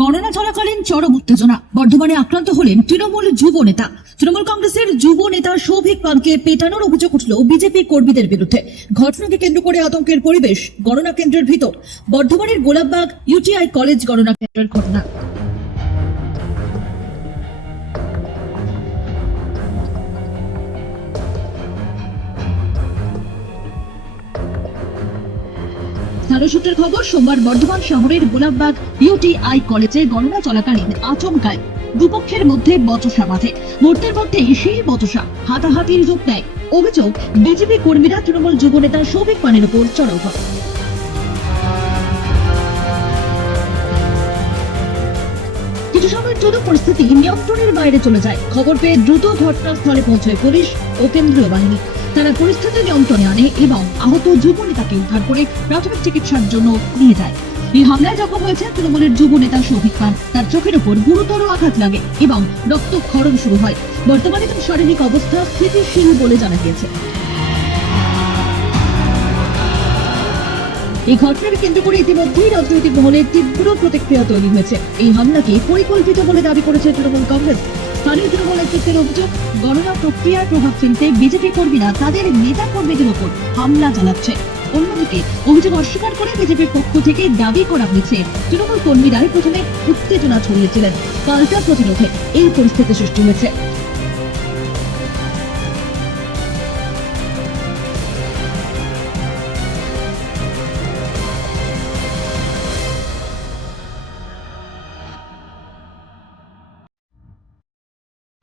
গণনা চলাকালীন চরম উত্তেজনা। বর্ধমানে আক্রান্ত হলেন তৃণমূল যুব নেতা। তৃণমূল কংগ্রেসের যুব নেতা সৌভিক পালকে পেটানোর অভিযোগ উঠল বিজেপি কর্মীদের বিরুদ্ধে। ঘটনাকে কেন্দ্র করে আতঙ্কের পরিবেশ গণনা কেন্দ্রের ভিতর। বর্ধমানের গোলাপবাগ ইউটিআই কলেজ গণনা কেন্দ্রের ঘটনা। স্থানীয় সূত্রের খবর, সোমবার বর্ধমান শহরের গোলাপবাগ ইউটিআই কলেজে গণনা চলাকালীন আচমকায় দুপক্ষের মধ্যে বচসা বাঁধে। মুহূর্তের মধ্যেই সেই বচসা হাতাহাতির রূপ নেয়। অভিযোগ, বিজেপি কর্মীরা তৃণমূল যুব নেতা সৌভিক পানের উপর চড়াও হয়। কিছু সময়ের জন্য পরিস্থিতি নিয়ন্ত্রণের বাইরে চলে যায়। খবর পেয়ে দ্রুত ঘটনাস্থলে পৌঁছয় পুলিশ ও কেন্দ্রীয় বাহিনী। তারা পরিস্থিতি নিয়ন্ত্রণে আনে এবং আহত যুব নেতাকে উদ্ধার করে প্রাথমিক চিকিৎসার জন্য নিয়ে যায়। এই হামলায় জখম হয়েছে তৃণমূলের যুব নেতা সৌভিক পান। তার চোখের উপর গুরুতর আঘাত লাগে এবং রক্তক্ষরণ শুরু হয়। বর্তমানে তার শারীরিক অবস্থা স্থিতিশীল বলে জানা গিয়েছে। এই ঘটনাকে কেন্দ্র করে ইতিমধ্যেই রাজনৈতিক মহলে তীব্র প্রতিক্রিয়া তৈরি হয়েছে। এই হামলাকে পরিকল্পিত বলে দাবি করেছে তৃণমূল কংগ্রেস। স্থানীয় তৃণমূল নেতৃত্বের অভিযোগ, গণনা প্রক্রিয়ার প্রভাব ফেলতে বিজেপি কর্মীরা তাদের নেতা কর্মীদের উপর হামলা চালাচ্ছে। অন্যদিকে অভিযোগ অস্বীকার করে বিজেপির পক্ষ থেকে দাবি করা হয়েছে তৃণমূল কর্মীরাই প্রথমে উত্তেজনা ছড়িয়েছিলেন। পাল্টা প্রতিরোধে এই পরিস্থিতি সৃষ্টি হয়েছে।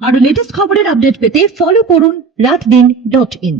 আর লেটেস্ট খবরের আপডেট পেতে ফলো করুন রাতদিন.in।